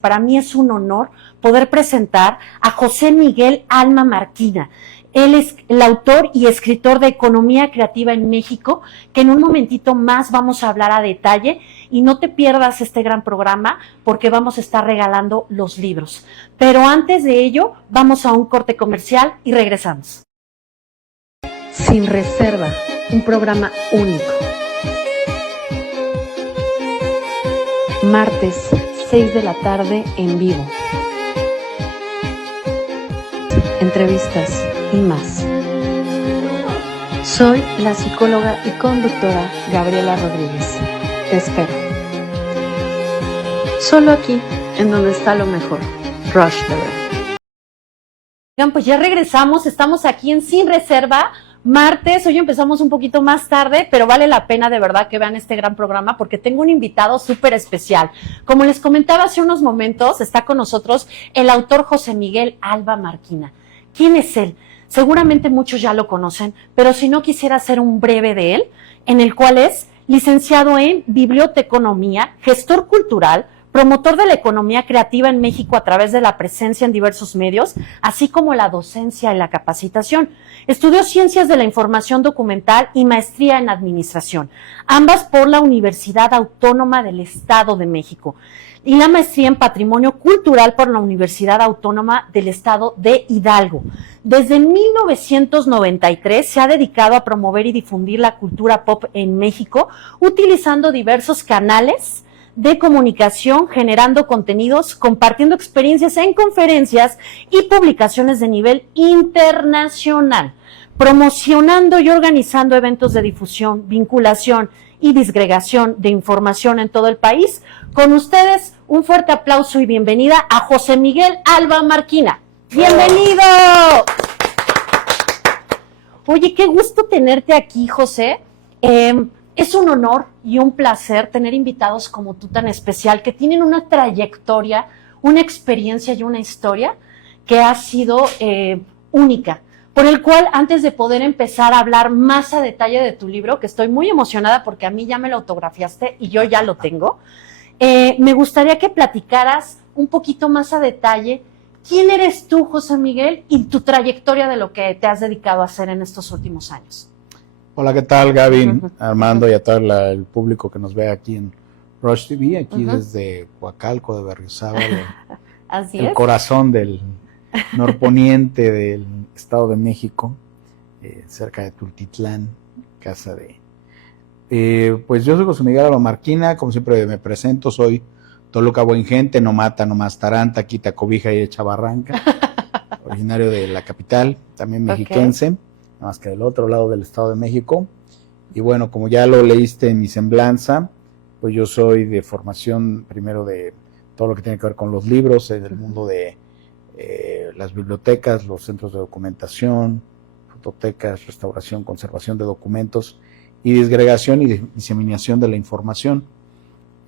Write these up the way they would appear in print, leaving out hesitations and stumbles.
Para mí es un honor poder presentar a José Miguel Alba Marquina. Él es el autor y escritor de Economía Creativa en México, que en un momentito más vamos a hablar a detalle, y no te pierdas este gran programa porque vamos a estar regalando los libros. Pero antes de ello, vamos a un corte comercial y regresamos. Sin Reserva, un programa único. Martes, 6 de la tarde en vivo. Entrevistas y más. Soy la psicóloga y conductora Gabriela Rodríguez. Te espero. Solo aquí, en donde está lo mejor. Rush TV. Oigan, pues ya regresamos, estamos aquí en Sin Reserva. Martes, hoy empezamos un poquito más tarde, pero vale la pena de verdad que vean este gran programa porque tengo un invitado súper especial. Como les comentaba hace unos momentos, está con nosotros el autor José Miguel Alba Marquina. ¿Quién es él? Seguramente muchos ya lo conocen, pero si no quisiera hacer un breve de él, en el cual es licenciado en Biblioteconomía, gestor cultural, promotor de la economía creativa en México a través de la presencia en diversos medios, así como la docencia y la capacitación. Estudió Ciencias de la Información Documental y Maestría en Administración, ambas por la Universidad Autónoma del Estado de México, y la maestría en Patrimonio Cultural por la Universidad Autónoma del Estado de Hidalgo. Desde 1993 se ha dedicado a promover y difundir la cultura pop en México, utilizando diversos canales de comunicación, generando contenidos, compartiendo experiencias en conferencias y publicaciones de nivel internacional, promocionando y organizando eventos de difusión, vinculación y disgregación de información en todo el país. Con ustedes, un fuerte aplauso y bienvenida a José Miguel Alba Marquina. ¡Bienvenido! Oye, qué gusto tenerte aquí, José. Es un honor y un placer tener invitados como tú tan especial, que tienen una trayectoria, una experiencia y una historia que ha sido única. Por el cual, antes de poder empezar a hablar más a detalle de tu libro, que estoy muy emocionada porque a mí ya me lo autografiaste y yo ya lo tengo, me gustaría que platicaras un poquito más a detalle quién eres tú, José Miguel, y tu trayectoria de lo que te has dedicado a hacer en estos últimos años. Hola, ¿qué tal, Gaby, Armando y a todo el público que nos ve aquí en Rush TV, aquí desde Coacalco de Berriozábal, el corazón del norponiente del Estado de México, cerca de Tultitlán, casa de... pues yo soy José Miguel Alba Marquina, como siempre me presento, soy Toluca buen gente, no mata, no más taranta, quita cobija y echa barranca, originario de la capital, también mexiquense. Más que del otro lado del Estado de México. Y bueno, como ya lo leíste en mi semblanza, pues yo soy de formación primero de todo lo que tiene que ver con los libros, del mundo de las bibliotecas, los centros de documentación, fototecas, restauración, conservación de documentos y disgregación y diseminación de la información.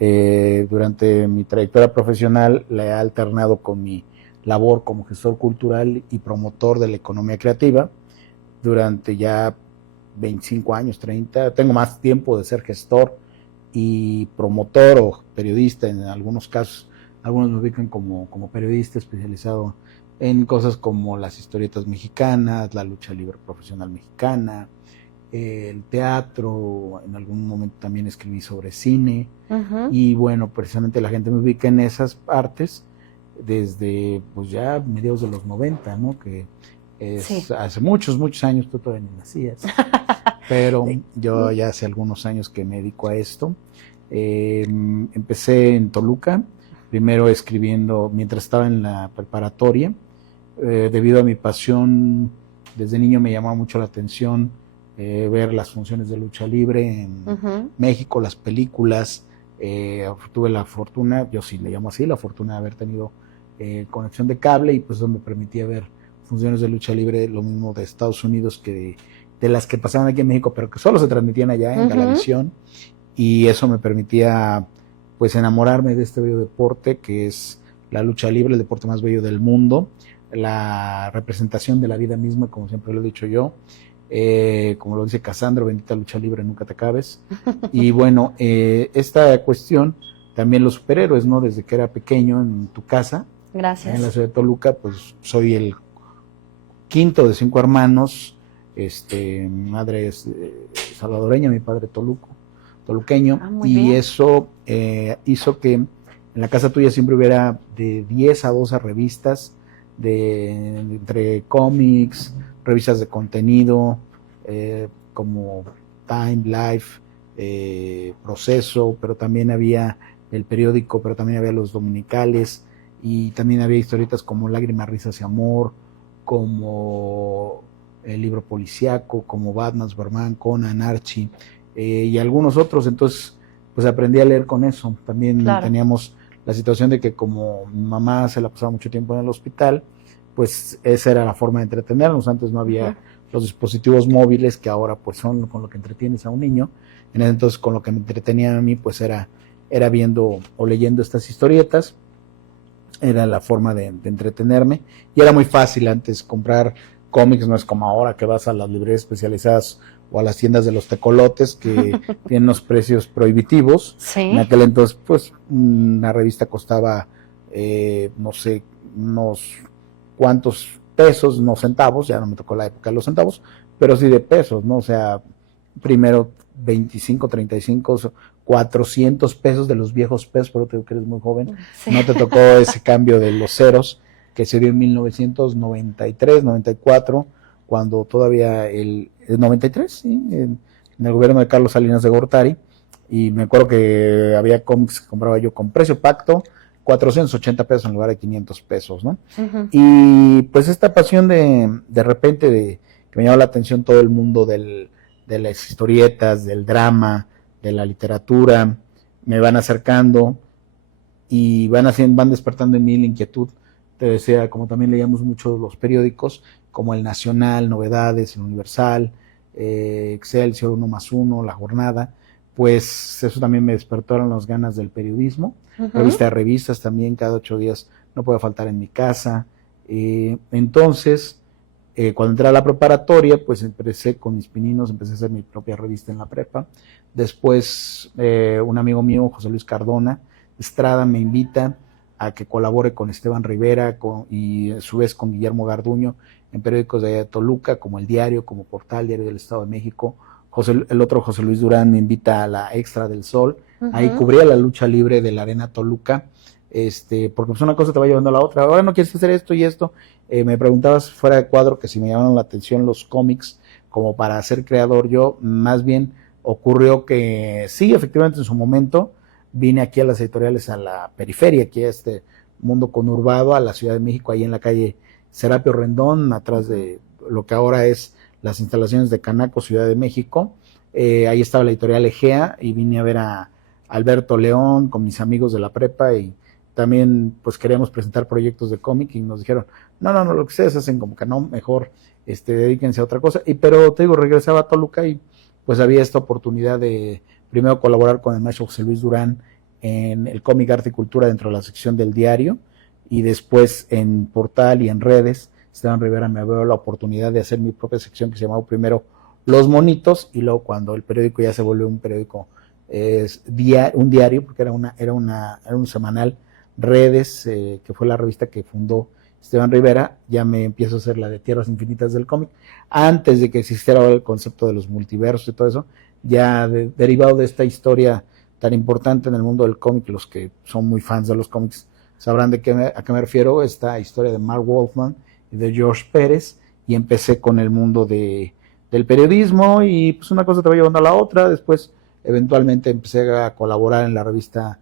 Durante mi trayectoria profesional la he alternado con mi labor como gestor cultural y promotor de la economía creativa. Durante ya 25 años, 30, tengo más tiempo de ser gestor y promotor o periodista en algunos casos. Algunos me ubican como periodista especializado en cosas como las historietas mexicanas, la lucha libre profesional mexicana, el teatro, en algún momento también escribí sobre cine, y bueno, precisamente la gente me ubica en esas partes desde pues ya mediados de los 90, ¿no? Que hace muchos años, tú todavía ni nacías, pero yo ya hace algunos años que me dedico a esto. Empecé en Toluca, primero escribiendo mientras estaba en la preparatoria, debido a mi pasión, desde niño me llamaba mucho la atención ver las funciones de lucha libre en México, las películas. Tuve la fortuna, yo sí le llamo así, la fortuna de haber tenido conexión de cable, y pues eso me permitía ver funciones de lucha libre, lo mismo de Estados Unidos que de las que pasaban aquí en México, pero que solo se transmitían allá en Galavisión, y eso me permitía pues enamorarme de este bello deporte que es la lucha libre, el deporte más bello del mundo, la representación de la vida misma, como siempre lo he dicho yo, como lo dice Casandro, bendita lucha libre, nunca te acabes. Y bueno, esta cuestión también los superhéroes, ¿no? Desde que era pequeño en tu casa. Gracias. En la ciudad de Toluca, pues soy el quinto de 5 hermanos. Mi madre es salvadoreña, mi padre toluqueño, y bien. Eso hizo que en la casa tuya siempre hubiera de 10 a 12 revistas, entre cómics, revistas de contenido, como Time, Life, Proceso, pero también había el periódico, pero también había los dominicales, y también había historietas como Lágrimas, Risas y Amor, como el libro policíaco, como Batman, Superman, Conan, Archie, y algunos otros. Entonces pues aprendí a leer con eso. También teníamos la situación de que como mi mamá se la pasaba mucho tiempo en el hospital, pues esa era la forma de entretenernos. Antes no había los dispositivos móviles que ahora pues son con lo que entretienes a un niño. En ese entonces con lo que me entretenía a mí pues era viendo o leyendo estas historietas. Era la forma de entretenerme, y era muy fácil antes comprar cómics. No es como ahora que vas a las librerías especializadas o a las tiendas de los tecolotes que tienen unos precios prohibitivos. Sí. En aquel entonces pues una revista costaba no sé, unos cuantos pesos, no centavos, ya no me tocó la época de los centavos, pero sí de pesos, ¿no? O sea, primero 25, 35, 400 pesos de los viejos pesos, pero te digo que eres muy joven, sí. No te tocó ese cambio de los ceros, que se dio en 1993, 94, cuando todavía el 93, sí, en el gobierno de Carlos Salinas de Gortari, y me acuerdo que había cómics que compraba yo con precio pacto, 480 pesos en lugar de 500 pesos, ¿no? Y pues esta pasión de repente que me llamó la atención todo el mundo de las historietas, del drama, de la literatura, me van acercando y van despertando en mí la inquietud. Te decía, como también leíamos mucho los periódicos, como El Nacional, Novedades, El Universal, Excelsior, 1+1, La Jornada, pues eso también me despertaron las ganas del periodismo. Revista de revistas también, cada 8 días no puede faltar en mi casa. Entonces, cuando entré a la preparatoria, pues empecé con mis pininos, empecé a hacer mi propia revista en la prepa. Después, un amigo mío, José Luis Cardona Estrada, me invita a que colabore con Esteban Rivera y a su vez con Guillermo Garduño en periódicos de Toluca, como El Diario, como Portal, Diario del Estado de México. El otro José Luis Durán me invita a la Extra del Sol. Ahí cubría la lucha libre de la Arena Toluca, porque pues una cosa te va llevando a la otra. Ahora no quieres hacer esto y esto. Me preguntabas fuera de cuadro que si me llamaron la atención los cómics como para ser creador. Yo más bien ocurrió que sí, efectivamente en su momento vine aquí a las editoriales, a la periferia, aquí a este mundo conurbado, a la Ciudad de México, ahí en la calle Serapio Rendón, atrás de lo que ahora es las instalaciones de Canaco, Ciudad de México. Ahí estaba la editorial Egea y vine a ver a Alberto León con mis amigos de la prepa, y también pues queríamos presentar proyectos de cómic y nos dijeron, no, lo que ustedes hacen como que no, mejor dedíquense a otra cosa. Pero te digo, regresaba a Toluca y pues había esta oportunidad de primero colaborar con el maestro José Luis Durán en el cómic Arte y Cultura dentro de la sección del Diario, y después en Portal y en Redes. Esteban Rivera me dio la oportunidad de hacer mi propia sección que se llamaba primero Los Monitos, y luego cuando el periódico ya se volvió un periódico, un diario, porque era un semanal, Redes, que fue la revista que fundó Esteban Rivera, ya me empiezo a hacer la de Tierras Infinitas del cómic, antes de que existiera ahora el concepto de los multiversos y todo eso, ya derivado de esta historia tan importante en el mundo del cómic. Los que son muy fans de los cómics sabrán a qué me refiero, esta historia de Mark Wolfman y de George Pérez, y empecé con el mundo del periodismo, y pues una cosa te va llevando a la otra. Después eventualmente empecé a colaborar en la revista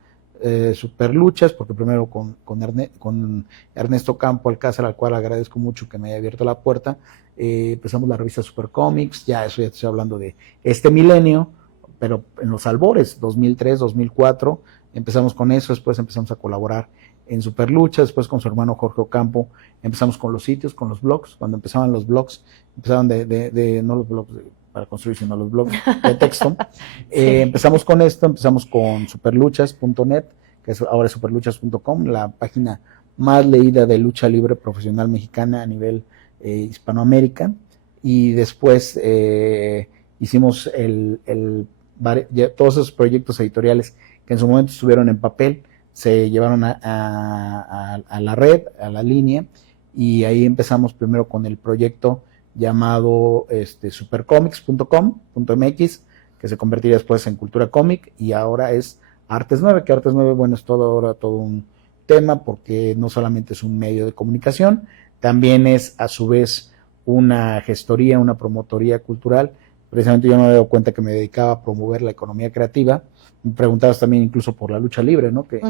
Superluchas, porque primero con Ernesto Campo Alcázar, al cual agradezco mucho que me haya abierto la puerta, empezamos la revista Super Comics. Ya eso ya te estoy hablando de este milenio, pero en los albores, 2003, 2004, empezamos con eso. Después empezamos a colaborar en Superluchas, después con su hermano Jorge Ocampo empezamos con los sitios, con los blogs. Cuando empezaban los blogs, empezaban no los blogs para construir, sino los blogs de texto. Sí. Empezamos con esto, empezamos con superluchas.net, que ahora es superluchas.com, la página más leída de lucha libre profesional mexicana a nivel Hispanoamérica. Y después hicimos todos esos proyectos editoriales que en su momento estuvieron en papel, se llevaron a la red, a la línea, y ahí empezamos primero con el proyecto llamado supercomics.com.mx, que se convertiría después en Cultura Cómic, y ahora es Artes 9, que Artes 9, bueno, es ahora todo un tema, porque no solamente es un medio de comunicación, también es a su vez una gestoría, una promotoría cultural. Precisamente yo me he dado cuenta que me dedicaba a promover la economía creativa. Me preguntabas también incluso por la lucha libre, ¿no? Que,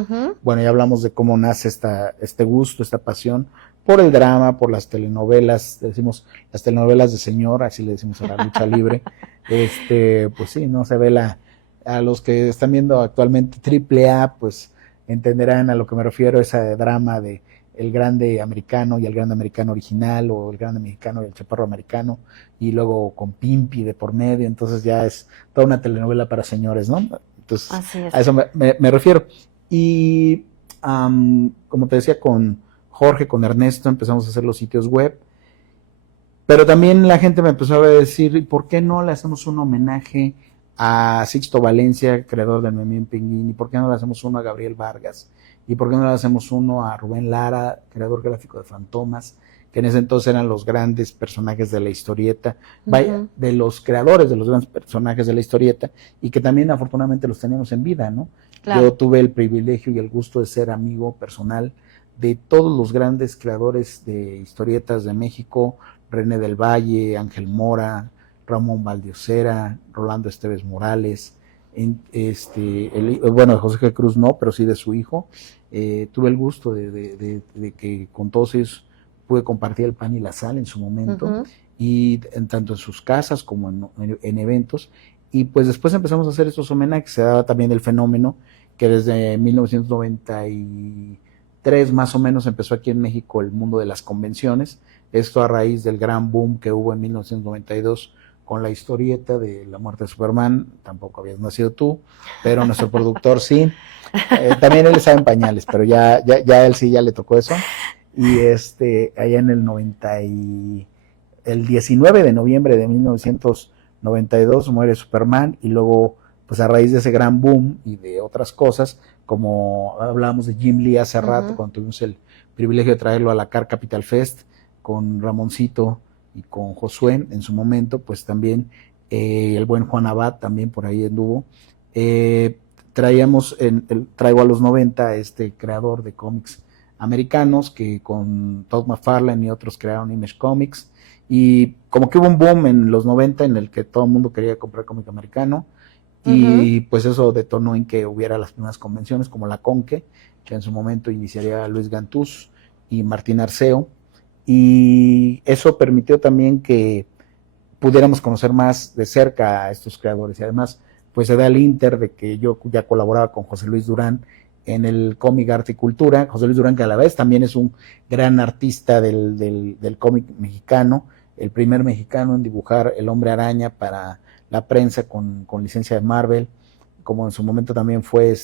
bueno, ya hablamos de cómo nace este gusto, esta pasión por el drama, por las telenovelas, decimos las telenovelas de señor, así le decimos a la lucha libre. Pues sí, no se ve a los que están viendo actualmente AAA, pues entenderán a lo que me refiero, ese drama de el grande americano y el grande americano original, o el grande mexicano y el chaparro americano, y luego con Pimpi de por medio. Entonces ya es toda una telenovela para señores, ¿no? Entonces a eso me refiero. Y como te decía, con Jorge, con Ernesto, empezamos a hacer los sitios web, pero también la gente me empezó a decir, ¿y por qué no le hacemos un homenaje a Sixto Valencia, creador del Memín Pinguín? ¿Y por qué no le hacemos uno a Gabriel Vargas? ¿Y por qué no le hacemos uno a Rubén Lara, creador gráfico de Fantomas, que en ese entonces eran los grandes personajes de la historieta, de los creadores de los grandes personajes de la historieta, y que también afortunadamente los teníamos en vida, ¿no? Claro. Yo tuve el privilegio y el gusto de ser amigo personal de todos los grandes creadores de historietas de México: René del Valle, Ángel Mora, Ramón Valdiosera, Rolando Esteves Morales, bueno, José G. Cruz no, pero sí de su hijo. Tuve el gusto de que con todos ellos pude compartir el pan y la sal en su momento, y tanto en sus casas como en eventos. Y pues después empezamos a hacer estos homenajes. Se daba también el fenómeno que desde 1993 más o menos empezó aquí en México el mundo de las convenciones. Esto a raíz del gran boom que hubo en 1992 con la historieta de la muerte de Superman. Tampoco habías nacido tú, pero nuestro productor sí. También él estaba en pañales, pero ya él sí, ya le tocó eso. Y allá en el 19 de noviembre de 1992 muere Superman, y luego, pues a raíz de ese gran boom y de otras cosas, como hablábamos de Jim Lee hace rato, cuando tuvimos el privilegio de traerlo a la Car Capital Fest con Ramoncito y con Josué en su momento, pues también el buen Juan Abad también por ahí anduvo. Traigo a los 90 creador de cómics americanos, que con Todd McFarlane y otros crearon Image Comics, y como que hubo un boom en los 90 en el que todo el mundo quería comprar cómic americano, y pues eso detonó en que hubiera las primeras convenciones como la Conque, que en su momento iniciaría Luis Gantús y Martín Arceo, y eso permitió también que pudiéramos conocer más de cerca a estos creadores. Y además pues se da el inter de que yo ya colaboraba con José Luis Durán en el cómic Arte y Cultura. José Luis Durán, que a la vez también es un gran artista del cómic mexicano, el primer mexicano en dibujar el Hombre Araña para la prensa con licencia de Marvel, como en su momento también fue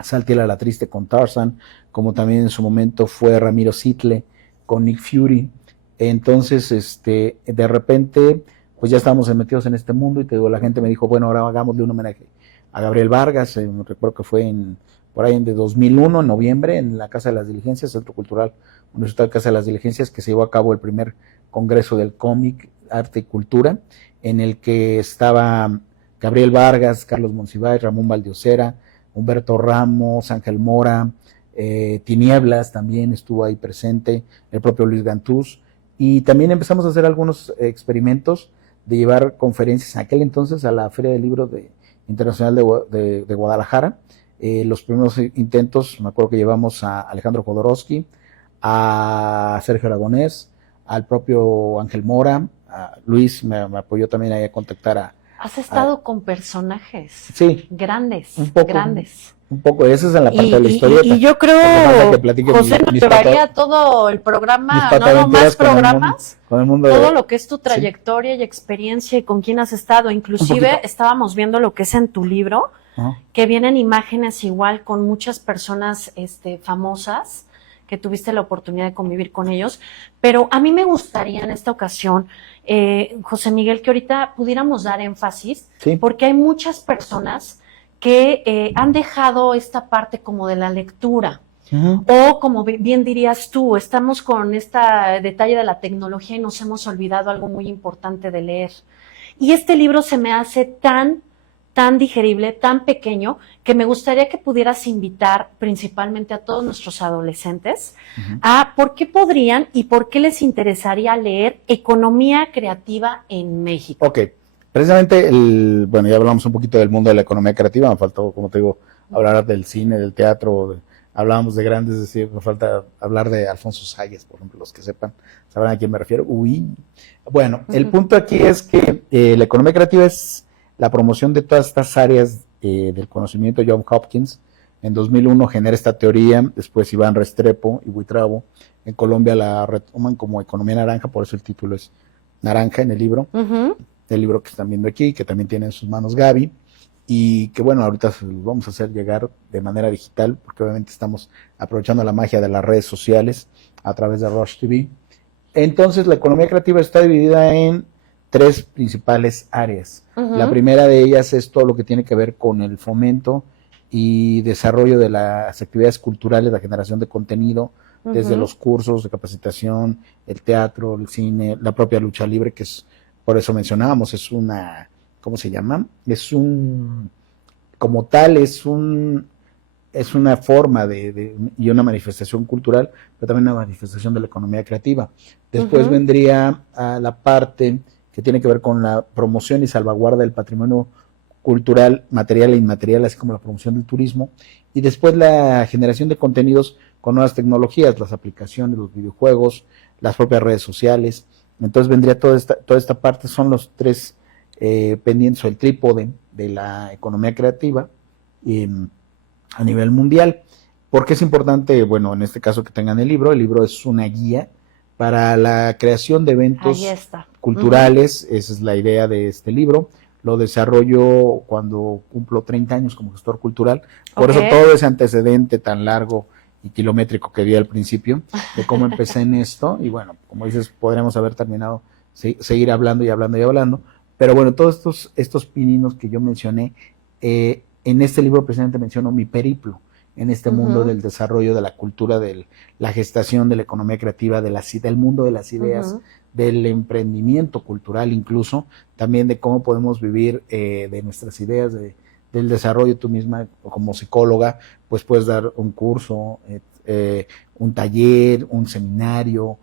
Saltiel la Triste con Tarzan, como también en su momento fue Ramiro Sitle con Nick Fury. Entonces, de repente, pues ya estábamos metidos en este mundo, y te digo, la gente me dijo, bueno, ahora hagámosle un homenaje a Gabriel Vargas. Recuerdo que fue por ahí en 2001, en noviembre, en la Casa de las Diligencias, Centro Cultural Universitario Casa de las Diligencias, que se llevó a cabo el primer congreso del cómic, arte y cultura, en el que estaba Gabriel Vargas, Carlos Monsiváis, Ramón Valdiosera, Humberto Ramos, Ángel Mora, Tinieblas también estuvo ahí presente, el propio Luis Gantús, y también empezamos a hacer algunos experimentos de llevar conferencias en aquel entonces a la Feria del Libro Internacional de Guadalajara. Los primeros intentos, me acuerdo que llevamos a Alejandro Jodorowsky, a Sergio Aragonés, al propio Ángel Mora, a Luis me apoyó también ahí a contactar Has estado con personajes grandes, un poco, esa es en la parte de la historieta. Y yo creo, José, nos llevaría todo el programa, no más programas, con el mundo todo lo que es tu trayectoria y experiencia y con quién has estado. Inclusive estábamos viendo lo que es en tu libro, que vienen imágenes igual con muchas personas famosas que tuviste la oportunidad de convivir con ellos, pero a mí me gustaría en esta ocasión, José Miguel, que ahorita pudiéramos dar énfasis, porque hay muchas personas que han dejado esta parte como de la lectura. O como bien dirías tú, estamos con este detalle de la tecnología y nos hemos olvidado algo muy importante de leer. Y este libro se me hace tan digerible, tan pequeño, que me gustaría que pudieras invitar principalmente a todos nuestros adolescentes a por qué podrían y por qué les interesaría leer Economía Creativa en México. Ok, precisamente, bueno, ya hablamos un poquito del mundo de la economía creativa, me faltó, como te digo, hablar del cine, del teatro, hablábamos de grandes, es decir, me falta hablar de Alfonso Sayas, por ejemplo, los que sepan, sabrán a quién me refiero. Bueno, el punto aquí es que la economía creativa es la promoción de todas estas áreas del conocimiento. John Hopkins en 2001 genera esta teoría, después Iván Restrepo y Buitrago en Colombia la retoman como economía naranja, por eso el título es naranja en el libro, el libro que están viendo aquí, que también tiene en sus manos Gaby, y que bueno, ahorita lo vamos a hacer llegar de manera digital, porque obviamente estamos aprovechando la magia de las redes sociales a través de Rush TV. Entonces, la economía creativa está dividida en 3 principales áreas. La primera de ellas es todo lo que tiene que ver con el fomento y desarrollo de las actividades culturales, la generación de contenido, desde los cursos de capacitación, el teatro, el cine, la propia lucha libre, que es, por eso mencionábamos, es una, ¿cómo se llama? Como tal, es una forma y una manifestación cultural, pero también una manifestación de la economía creativa. Después vendría a la parte que tiene que ver con la promoción y salvaguarda del patrimonio cultural, material e inmaterial, así como la promoción del turismo, y después la generación de contenidos con nuevas tecnologías, las aplicaciones, los videojuegos, las propias redes sociales. Entonces vendría toda esta parte, son los 3 pendientes o el trípode de la economía creativa a nivel mundial. ¿Por qué es importante? Bueno, en este caso que tengan el libro es una guía para la creación de eventos culturales, esa es la idea de este libro. Lo desarrollo cuando cumplo 30 años como gestor cultural, por eso todo ese antecedente tan largo y kilométrico que di al principio, de cómo empecé en esto, y bueno, como dices, podríamos haber terminado, seguir hablando y hablando y hablando, pero bueno, todos estos pininos que yo mencioné, en este libro precisamente menciono mi periplo en este mundo del desarrollo de la cultura, de la gestación de la economía creativa, del mundo de las ideas, del emprendimiento cultural incluso, también de cómo podemos vivir de nuestras ideas, del desarrollo. Tú misma como psicóloga, pues puedes dar un curso, un taller, un seminario,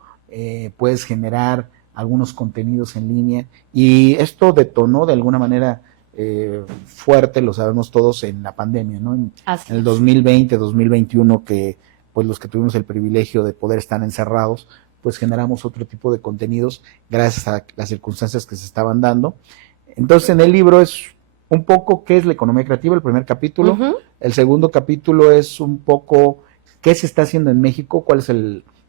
puedes generar algunos contenidos en línea, y esto detonó de alguna manera fuerte, lo sabemos todos, en la pandemia, ¿no? En el 2020, 2021, que pues los que tuvimos el privilegio de poder estar encerrados, pues generamos otro tipo de contenidos gracias a las circunstancias que se estaban dando. Entonces, en el libro es un poco qué es la economía creativa, el primer capítulo. El segundo capítulo es un poco qué se está haciendo en México, cuál es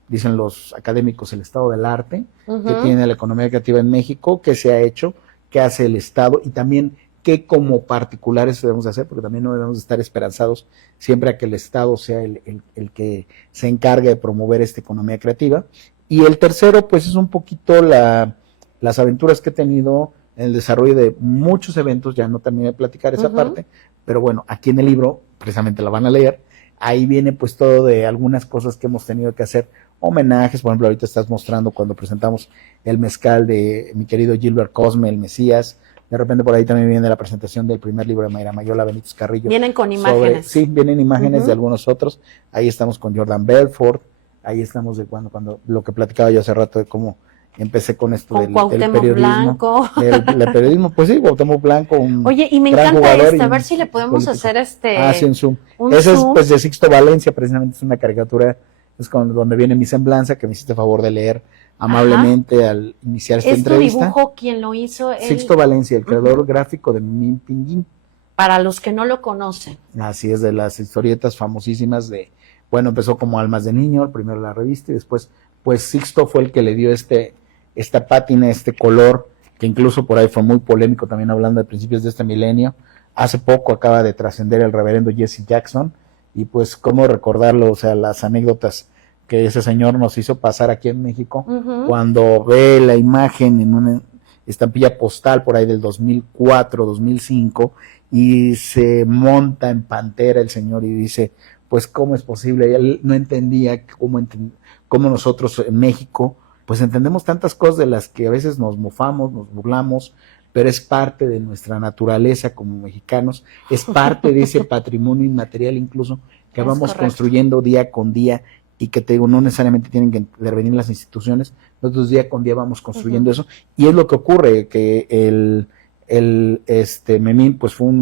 dicen los académicos, el estado del arte que tiene la economía creativa en México, qué se ha hecho, qué hace el Estado, y también qué como particulares debemos hacer, porque también no debemos estar esperanzados siempre a que el Estado sea el que se encargue de promover esta economía creativa. Y el tercero, pues es un poquito las aventuras que he tenido en el desarrollo de muchos eventos, ya no terminé de platicar esa parte, pero bueno, aquí en el libro, precisamente la van a leer, ahí viene pues todo de algunas cosas que hemos tenido que hacer, homenajes, por ejemplo, ahorita estás mostrando cuando presentamos el mezcal de mi querido Gilbert Cosme, el Mesías. De repente por ahí también viene la presentación del primer libro de Mayra Mayola Benítez Carrillo. Vienen con imágenes. Sí, vienen imágenes de algunos otros. Ahí estamos con Jordan Belfort, ahí estamos de cuando lo que platicaba yo hace rato de cómo empecé con esto del periodismo. Blanco. El periodismo, pues sí, Cuauhtémoc Blanco, Oye, y me encanta a ver si le podemos hacer sí, en Zoom. Ese es pues de Sixto Valencia, precisamente es una caricatura, es donde viene mi semblanza, que me hiciste favor de leer amablemente al iniciar esta entrevista. ¿Es tu dibujo quien lo hizo? Sixto Valencia, el creador gráfico de Min Pinguín. Para los que no lo conocen. Así es, de las historietas famosísimas bueno, empezó como Almas de Niño, primero la revista, y después, pues Sixto fue el que le dio esta pátina, este color, que incluso por ahí fue muy polémico, también hablando de principios de este milenio. Hace poco acaba de trascender el reverendo Jesse Jackson, y pues cómo recordarlo, o sea, las anécdotas que ese señor nos hizo pasar aquí en México, cuando ve la imagen estampilla postal por ahí del 2004, 2005, y se monta en pantera el señor y dice, pues cómo es posible, y él no entendía cómo nosotros en México pues entendemos tantas cosas de las que a veces nos mofamos, nos burlamos, pero es parte de nuestra naturaleza como mexicanos, es parte de ese patrimonio inmaterial incluso que vamos construyendo día con día, y que te digo, no necesariamente tienen que intervenir las instituciones, nosotros día con día vamos construyendo eso, y es lo que ocurre, que Memín pues fue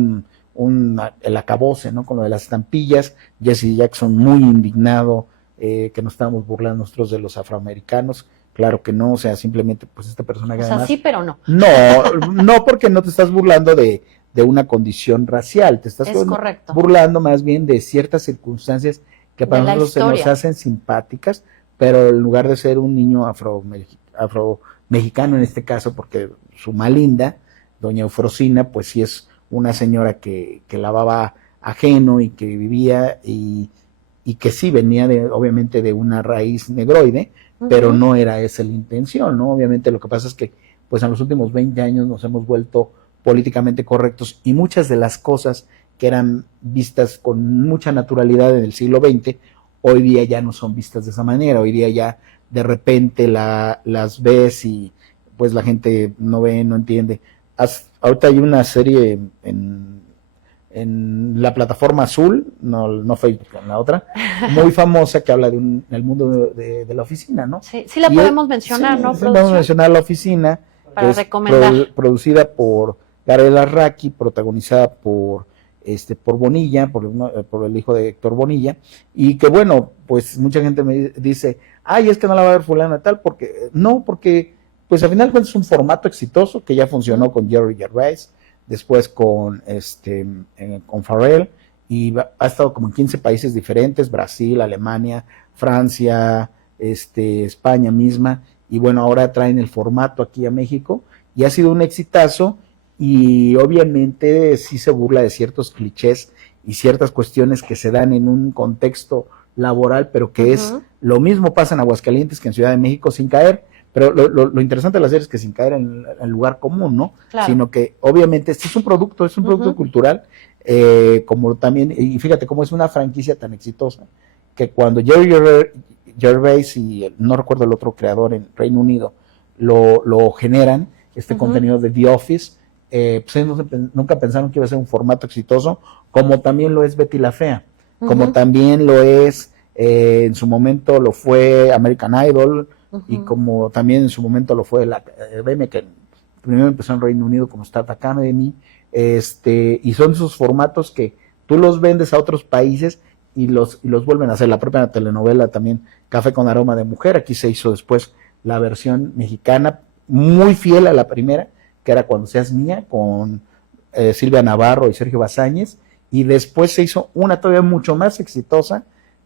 el acabose, ¿no? Con lo de las estampillas, Jesse Jackson muy indignado, que nos estábamos burlando nosotros de los afroamericanos. Claro que no, o sea, simplemente pues este personaje además... sí, pero no. No, porque no te estás burlando de una condición racial, te estás burlando más bien de ciertas circunstancias que para nosotros se nos hacen simpáticas, pero en lugar de ser un niño afro-mexicano en este caso, porque su malinda, doña Eufrosina, pues sí es una señora que lavaba ajeno y que vivía y que sí venía obviamente de una raíz negroide, pero no era esa la intención, ¿no? Obviamente lo que pasa es que pues en los últimos 20 años nos hemos vuelto políticamente correctos, y muchas de las cosas que eran vistas con mucha naturalidad en el siglo XX, hoy día ya no son vistas de esa manera, hoy día ya de repente las ves y pues la gente no ve, no entiende. Ahorita hay una serie en la plataforma Azul, no Facebook, en la otra, muy famosa, que habla de el mundo de la oficina, ¿no? Sí la podemos mencionar, ¿no? Sí, podemos mencionar La Oficina, para recomendar. Producida por Garel Arraqui, protagonizada por Bonilla, por el hijo de Héctor Bonilla, y que bueno, pues mucha gente me dice, es que no la va a ver fulana tal, porque pues al final es un formato exitoso que ya funcionó con Jerry Gervais, después con Farrell, y ha estado como en 15 países diferentes, Brasil, Alemania, Francia, España misma, y bueno, ahora traen el formato aquí a México, y ha sido un exitazo, y obviamente sí se burla de ciertos clichés y ciertas cuestiones que se dan en un contexto laboral, pero que es lo mismo pasa en Aguascalientes que en Ciudad de México, sin caer, pero lo interesante de la serie es que sin caer en el lugar común, ¿no? Claro. Sino que obviamente este es un producto cultural, como también, y fíjate cómo es una franquicia tan exitosa, que cuando Jerry Gervais y no recuerdo el otro creador en Reino Unido lo generan, contenido de The Office, pues ellos nunca pensaron que iba a ser un formato exitoso, como también lo es Betty la Fea, como también lo es, en su momento lo fue American Idol, y como también en su momento lo fue la academia, que primero empezó en Reino Unido como Star Academy, y son esos formatos que tú los vendes a otros países y los vuelven a hacer. La propia telenovela también, Café con aroma de mujer, aquí se hizo después la versión mexicana, muy fiel a la primera, que era Cuando seas mía, con Silvia Navarro y Sergio Bazáñez, y después se hizo una todavía mucho más exitosa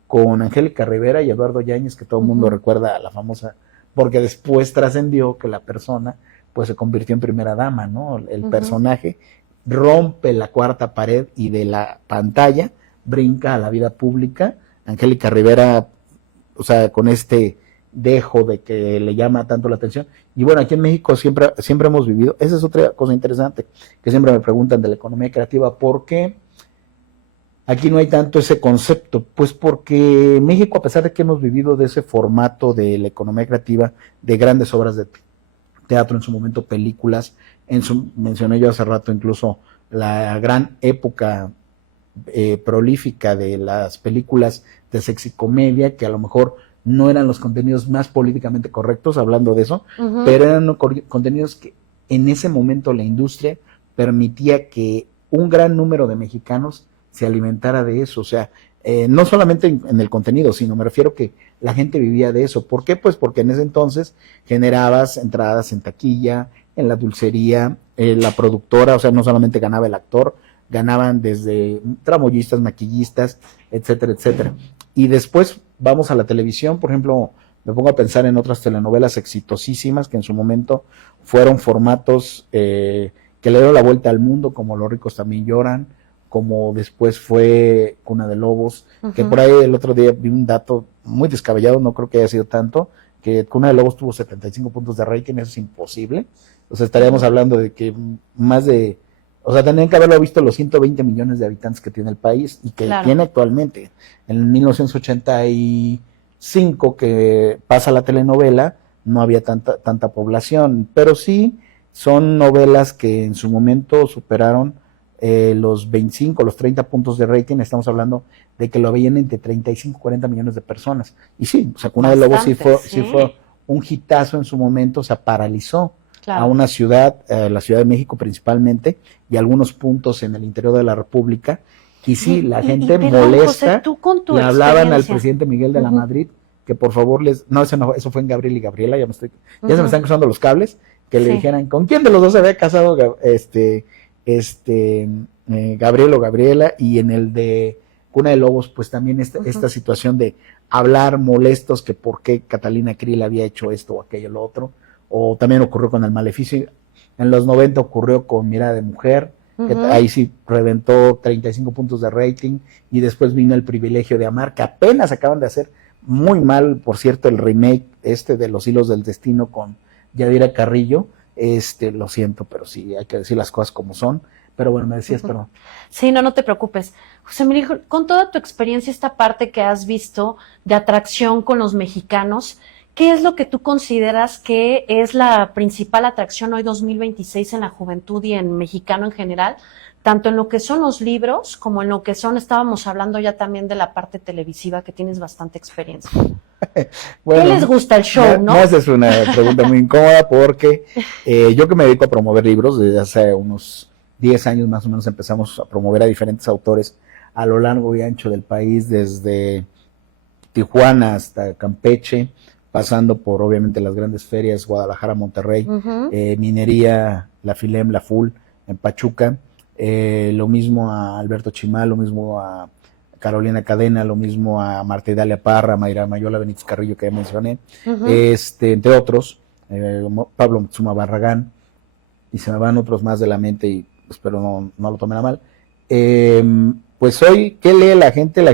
con Angélica Rivera y Eduardo Yáñez, que todo el mundo recuerda a la famosa, porque después trascendió que la persona pues se convirtió en primera dama, ¿no? El personaje rompe la cuarta pared y de la pantalla brinca a la vida pública. Angélica Rivera, o sea, con dejo de que le llama tanto la atención. Y bueno, aquí en México siempre hemos vivido, esa es otra cosa interesante, que siempre me preguntan de la economía creativa, ¿por qué aquí no hay tanto ese concepto? Pues porque México, a pesar de que hemos vivido de ese formato de la economía creativa, de grandes obras de teatro, en su momento películas, mencioné yo hace rato incluso la gran época prolífica de las películas de sexicomedia, que a lo mejor no eran los contenidos más políticamente correctos, hablando de eso, pero eran contenidos que en ese momento la industria permitía que un gran número de mexicanos se alimentara de eso. O sea, no solamente en el contenido, sino me refiero que la gente vivía de eso. ¿Por qué? Pues porque en ese entonces generabas entradas en taquilla, en la dulcería, la productora, o sea, no solamente ganaba el actor, ganaban desde tramoyistas, maquillistas, etcétera, etcétera. Y después vamos a la televisión, por ejemplo, me pongo a pensar en otras telenovelas exitosísimas que en su momento fueron formatos que le dieron la vuelta al mundo, como Los ricos también lloran, como después fue Cuna de Lobos, que por ahí el otro día vi un dato muy descabellado, no creo que haya sido tanto, que Cuna de Lobos tuvo 75 puntos de rating, eso es imposible. O sea, estaríamos hablando de que más de, o sea, tendrían que haberlo visto los 120 millones de habitantes que tiene el país y que tiene actualmente. En 1985, que pasa la telenovela, no había tanta población, pero sí son novelas que en su momento superaron los 25, los 30 puntos de rating. Estamos hablando de que lo veían entre 35 y 40 millones de personas. Y sí, o sea, Cuna de Lobos sí fue un hitazo en su momento, o sea, paralizó a una ciudad, la Ciudad de México principalmente, y algunos puntos en el interior de la República. Y sí, la gente molesta. José, le hablaban al presidente Miguel de la Madrid que por favor eso fue en Gabriel y Gabriela, ya se me están cruzando los cables, que le dijeran con quién de los dos se había casado Gabriel o Gabriela. Y en el de Cuna de Lobos, pues también esta situación de hablar molestos que por qué Catalina Krill había hecho esto o aquello o lo otro, o también ocurrió con El Maleficio, en los 90 ocurrió con Mirada de Mujer, que ahí sí reventó 35 puntos de rating, y después vino El Privilegio de Amar, que apenas acaban de hacer muy mal, por cierto, el remake de Los Hilos del Destino con Yadira Carrillo. Lo siento, pero sí, hay que decir las cosas como son. Pero bueno, me decías, perdón. Sí, no te preocupes. José Emilio, con toda tu experiencia, esta parte que has visto de atracción con los mexicanos, ¿qué es lo que tú consideras que es la principal atracción hoy 2026 en la juventud y en mexicano en general? Tanto en lo que son los libros, como en lo que estábamos hablando ya también de la parte televisiva, que tienes bastante experiencia. Bueno, ¿qué les gusta el show, no? Esa es una pregunta muy incómoda, porque yo que me dedico a promover libros, desde hace unos 10 años más o menos empezamos a promover a diferentes autores a lo largo y ancho del país, desde Tijuana hasta Campeche, pasando por obviamente las grandes ferias, Guadalajara, Monterrey, Minería, La Filem, La Full, en Pachuca, lo mismo a Alberto Chimal, lo mismo a Carolina Cadena, lo mismo a Marta Idalia Parra, Mayra Mayola, Benítez Carrillo, que ya mencioné, entre otros, Pablo Mtsuma Barragán, y se me van otros más de la mente y espero no lo tomen a mal. Pues hoy, ¿qué lee la gente?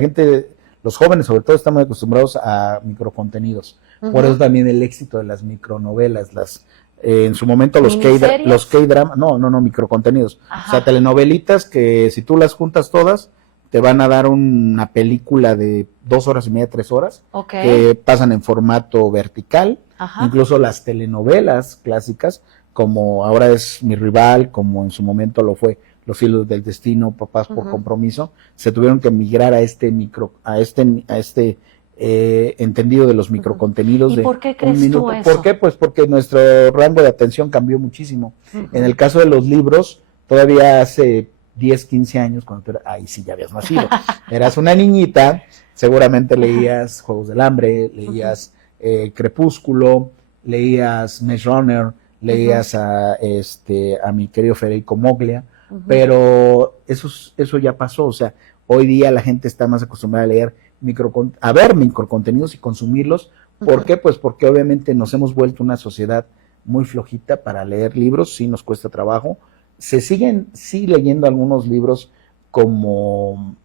Los jóvenes sobre todo están muy acostumbrados a microcontenidos. Por eso también el éxito de las micronovelas, en su momento los K-drama, no, microcontenidos. O sea, telenovelitas que si tú las juntas todas, te van a dar una película de 2 horas y media, 3 horas, que pasan en formato vertical. Incluso las telenovelas clásicas, como ahora es Mi Rival, como en su momento lo fue Los Hilos del Destino, Papás por Compromiso, se tuvieron que migrar a este entendido de los microcontenidos. ¿Y por qué crees tú eso? ¿Por qué? Pues porque nuestro rango de atención cambió muchísimo. En el caso de los libros, todavía hace 10, 15 años, cuando ahí sí ya habías nacido, eras una niñita, seguramente leías Juegos del Hambre, leías Crepúsculo, leías Maze Runner, leías a mi querido Federico Moglia, pero eso ya pasó. O sea, hoy día la gente está más acostumbrada a ver microcontenidos y consumirlos. ¿Por qué? Pues porque obviamente nos hemos vuelto una sociedad muy flojita para leer libros, sí nos cuesta trabajo. Se siguen leyendo algunos libros como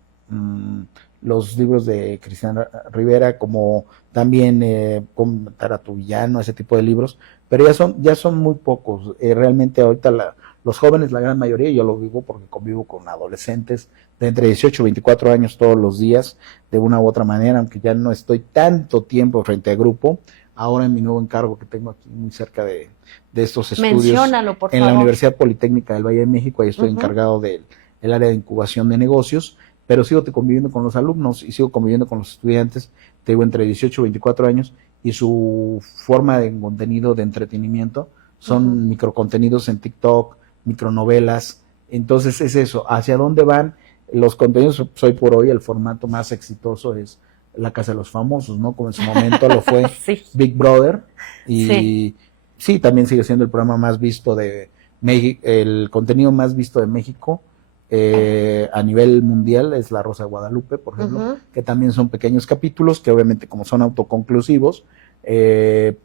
los libros de Cristian Rivera, como también como Taratuvillano, ese tipo de libros, pero ya son muy pocos. Realmente ahorita los jóvenes, la gran mayoría, yo lo vivo porque convivo con adolescentes de entre 18 y 24 años todos los días, de una u otra manera, aunque ya no estoy tanto tiempo frente a grupo. Ahora en mi nuevo encargo que tengo aquí muy cerca de estos estudios, menciónalo, por en favor, la Universidad Politécnica del Valle de México, ahí estoy encargado del área de incubación de negocios, pero sigo conviviendo con los alumnos y sigo conviviendo con los estudiantes, tengo entre 18 y 24 años, y su forma de contenido de entretenimiento son microcontenidos en TikTok, micronovelas. Entonces es eso, ¿hacia dónde van los contenidos? Hoy por hoy el formato más exitoso es La Casa de los Famosos, ¿no? Como en su momento lo fue Big Brother, y sí, también sigue siendo el programa más visto de México, el contenido más visto de México a nivel mundial es La Rosa de Guadalupe, por ejemplo, que también son pequeños capítulos que obviamente, como son autoconclusivos,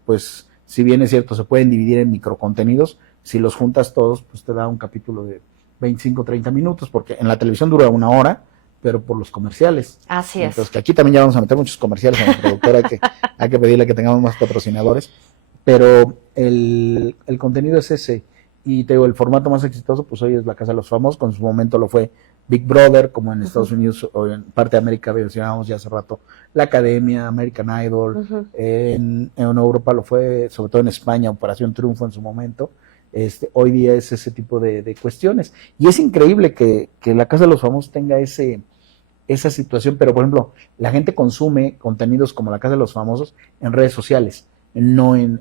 pues si bien es cierto se pueden dividir en microcontenidos, si los juntas todos pues te da un capítulo de 25, 30 minutos, porque en la televisión dura 1 hora, pero por los comerciales. Así es. Entonces, que aquí también ya vamos a meter muchos comerciales a la productora, hay que pedirle que tengamos más patrocinadores, pero el contenido es ese. Y te digo, el formato más exitoso, pues hoy es La Casa de los Famosos, con su momento lo fue Big Brother, como en Estados Unidos o en parte de América, mencionábamos ya hace rato, La Academia, American Idol, en Europa lo fue, sobre todo en España, Operación Triunfo en su momento. Hoy día es ese tipo de cuestiones. Y es increíble que La Casa de los Famosos tenga esa situación, pero por ejemplo, la gente consume contenidos como La Casa de los Famosos en redes sociales, no en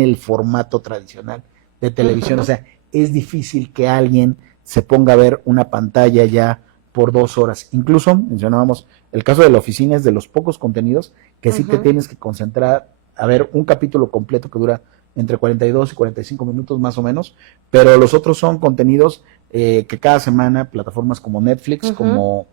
el formato tradicional de televisión. O sea, es difícil que alguien se ponga a ver una pantalla ya por 2 horas. Incluso mencionábamos el caso de La Oficina, es de los pocos contenidos que sí te tienes que concentrar a ver un capítulo completo que dura entre 42 y 45 minutos más o menos, pero los otros son contenidos que cada semana plataformas como Netflix, como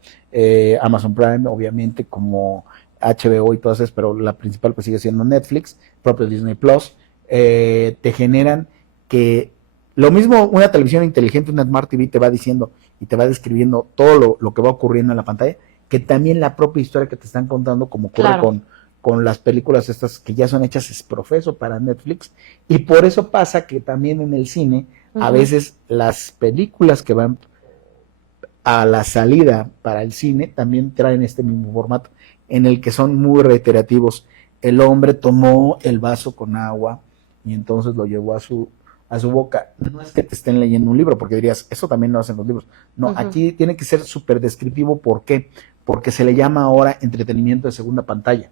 Amazon Prime, obviamente, como HBO y todas esas, pero la principal pues sigue siendo Netflix, propio Disney Plus, te generan que lo mismo una televisión inteligente, una Smart TV te va diciendo y te va describiendo todo lo que va ocurriendo en la pantalla, que también la propia historia que te están contando, como ocurre con las películas estas que ya son hechas es profeso para Netflix, y por eso pasa que también en el cine, a veces las películas que van a la salida para el cine también traen este mismo formato, en el que son muy reiterativos. El hombre tomó el vaso con agua y entonces lo llevó a su boca. No es que te estén leyendo un libro, porque dirías, eso también lo hacen los libros. No, aquí tiene que ser súper descriptivo. ¿Por qué? Porque se le llama ahora entretenimiento de segunda pantalla.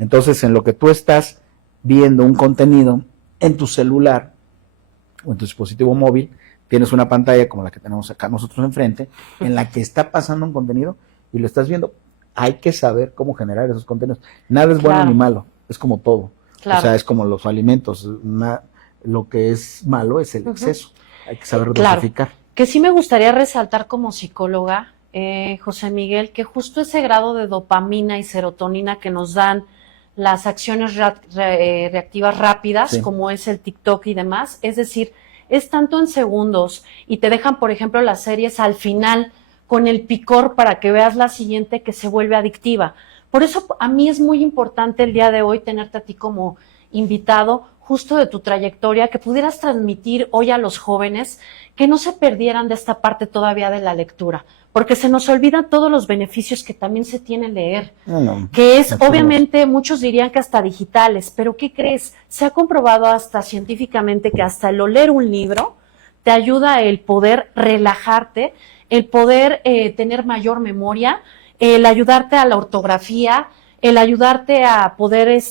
Entonces, en lo que tú estás viendo un contenido en tu celular o en tu dispositivo móvil, tienes una pantalla como la que tenemos acá nosotros enfrente, en la que está pasando un contenido y lo estás viendo. Hay que saber cómo generar esos contenidos. Nada es bueno ni malo, es como todo. O sea, es como los alimentos. Lo que es malo es el exceso. Hay que saber dosificar. Que sí me gustaría resaltar como psicóloga, José Miguel, que justo ese grado de dopamina y serotonina que nos dan las acciones reactivas rápidas, como es el TikTok y demás, es decir, es tanto en segundos y te dejan, por ejemplo, las series al final con el picor para que veas la siguiente, que se vuelve adictiva. Por eso a mí es muy importante el día de hoy tenerte a ti como invitado, justo de tu trayectoria, que pudieras transmitir hoy a los jóvenes que no se perdieran de esta parte todavía de la lectura, porque se nos olvidan todos los beneficios que también se tiene leer, que es, obviamente, muchos dirían que hasta digitales, pero ¿qué crees? Se ha comprobado hasta científicamente que hasta el oler un libro te ayuda el poder relajarte, el poder tener mayor memoria, el ayudarte a la ortografía, el ayudarte a poder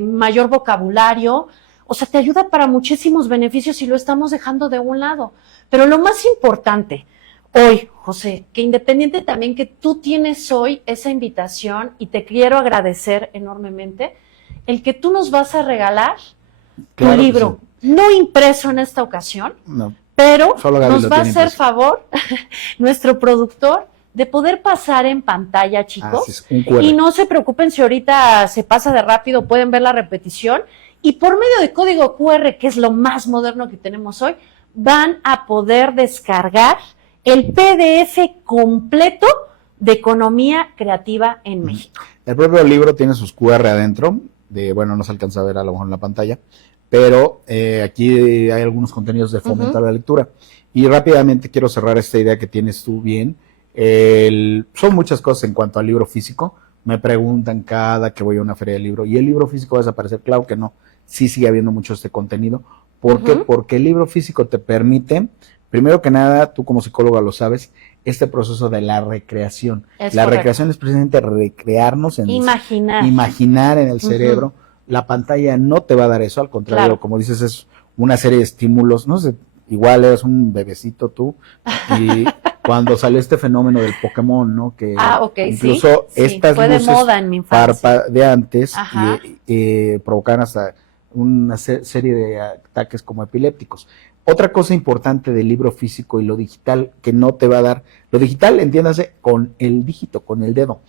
mayor vocabulario. O sea, te ayuda para muchísimos beneficios y lo estamos dejando de un lado. Pero lo más importante hoy, José, que independiente también que tú tienes hoy esa invitación, y te quiero agradecer enormemente, el que tú nos vas a regalar tu libro, no impreso en esta ocasión, pero nos va a hacer favor nuestro productor de poder pasar en pantalla, chicos, y no se preocupen si ahorita se pasa de rápido, pueden ver la repetición, y por medio de código QR, que es lo más moderno que tenemos hoy, van a poder descargar el PDF completo de Economía Creativa en México. El propio libro tiene sus QR adentro, no se alcanza a ver a lo mejor en la pantalla, pero aquí hay algunos contenidos de fomentar la lectura. Y rápidamente quiero cerrar esta idea que tienes tú bien. Son muchas cosas en cuanto al libro físico. Me preguntan cada que voy a una feria de libro, ¿y el libro físico va a desaparecer? Claro que no, sí sigue habiendo mucho este contenido. ¿Por qué? Porque el libro físico te permite, primero que nada, tú como psicóloga lo sabes, este proceso de la recreación. La recreación es precisamente recrearnos en imaginar en el cerebro. La pantalla no te va a dar eso, al contrario, como dices, es una serie de estímulos, no sé, igual eres un bebecito tú, y cuando salió este fenómeno del Pokémon, ¿no? Que incluso estas luces parpadeantes provocan hasta una serie de ataques como epilépticos. Otra cosa importante del libro físico y lo digital que no te va a dar, lo digital entiéndase con el dígito, con el dedo,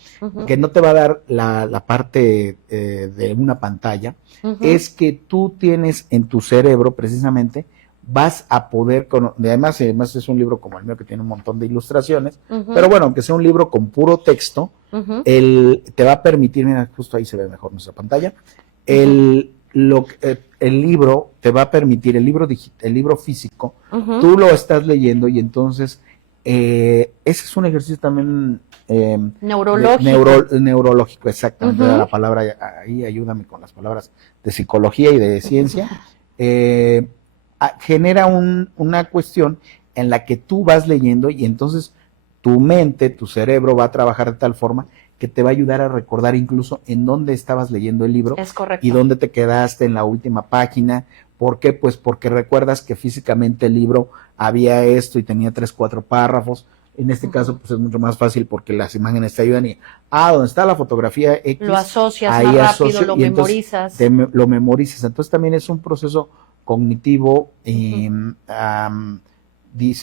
que no te va a dar la parte de una pantalla, es que tú tienes en tu cerebro precisamente vas a poder, además es un libro como el mío que tiene un montón de ilustraciones, pero bueno, aunque sea un libro con puro texto, te va a permitir, mira, justo ahí se ve mejor nuestra pantalla, el libro te va a permitir, el libro físico, tú lo estás leyendo y entonces ese es un ejercicio también neurológico, exactamente, la palabra ahí, ayúdame con las palabras de psicología y de ciencia, genera una cuestión en la que tú vas leyendo y entonces tu mente, tu cerebro va a trabajar de tal forma que te va a ayudar a recordar incluso en dónde estabas leyendo el libro y dónde te quedaste en la última página. ¿Por qué? Pues porque recuerdas que físicamente el libro había esto y tenía 3, 4 párrafos. En este caso, pues es mucho más fácil porque las imágenes te ayudan y, donde está la fotografía X. Lo asocias ahí más rápido, lo memorizas. Lo memorizas. Entonces también es un proceso cognitivo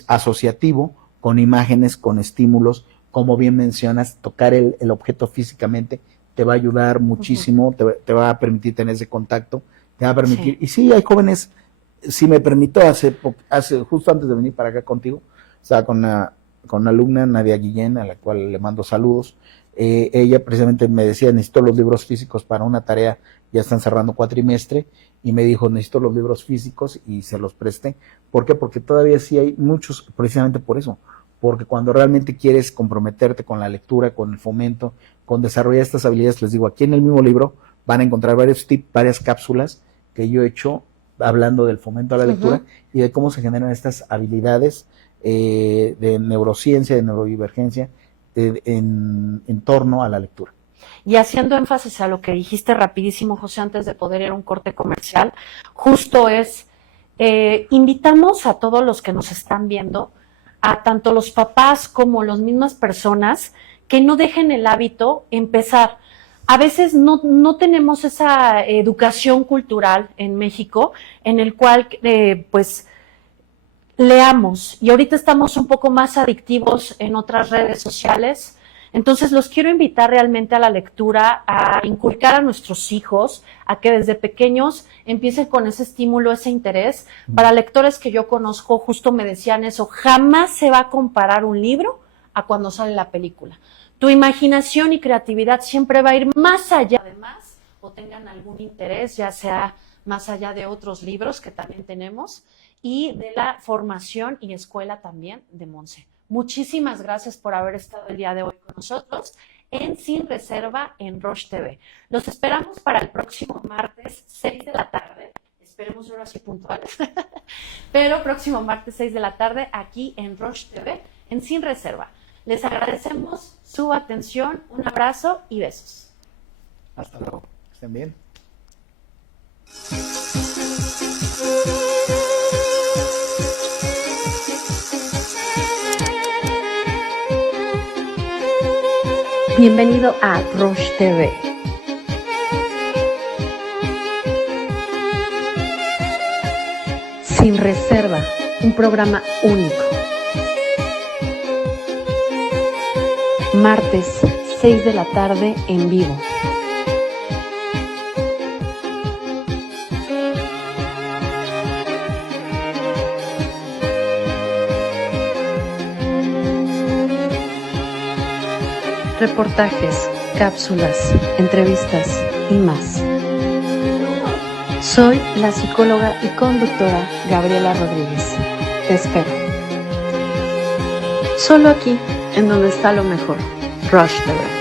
asociativo con imágenes, con estímulos. Como bien mencionas, tocar el objeto físicamente te va a ayudar muchísimo, te va a permitir tener ese contacto, te va a permitir, y sí, hay jóvenes, si me permito, justo antes de venir para acá contigo, estaba con una alumna, Nadia Guillén, a la cual le mando saludos. Ella precisamente me decía, necesito los libros físicos para una tarea, ya están cerrando cuatrimestre, y me dijo, necesito los libros físicos, y se los presté. ¿Por qué? Porque todavía sí hay muchos, precisamente por eso, porque cuando realmente quieres comprometerte con la lectura, con el fomento, con desarrollar estas habilidades, les digo, aquí en el mismo libro van a encontrar varios tips, varias cápsulas que yo he hecho hablando del fomento a la lectura y de cómo se generan estas habilidades de neurociencia, de neurodivergencia en torno a la lectura. Y haciendo énfasis a lo que dijiste rapidísimo, José, antes de poder ir a un corte comercial, justo es, invitamos a todos los que nos están viendo, a tanto los papás como las mismas personas, que no dejen el hábito empezar. A veces no tenemos esa educación cultural en México en el cual pues leamos, y ahorita estamos un poco más adictivos en otras redes sociales. Entonces los quiero invitar realmente a la lectura, a inculcar a nuestros hijos, a que desde pequeños empiecen con ese estímulo, ese interés. Para lectores que yo conozco, justo me decían eso, jamás se va a comparar un libro a cuando sale la película. Tu imaginación y creatividad siempre va a ir más allá, además, o tengan algún interés, ya sea más allá de otros libros que también tenemos, y de la formación y escuela también de Monse. Muchísimas gracias por haber estado el día de hoy con nosotros en Sin Reserva en Roche TV. Los esperamos para el próximo martes 6 de la tarde. Esperemos ahora sí puntuales. Pero próximo martes 6 de la tarde aquí en Roche TV en Sin Reserva. Les agradecemos su atención. Un abrazo y besos. Hasta luego. Estén bien. Bienvenido a Roche TV. Sin Reserva, un programa único. Martes, 6 de la tarde en vivo. Reportajes, cápsulas, entrevistas y más. Soy la psicóloga y conductora Gabriela Rodríguez. Te espero. Solo aquí, en donde está lo mejor. Rush the Red.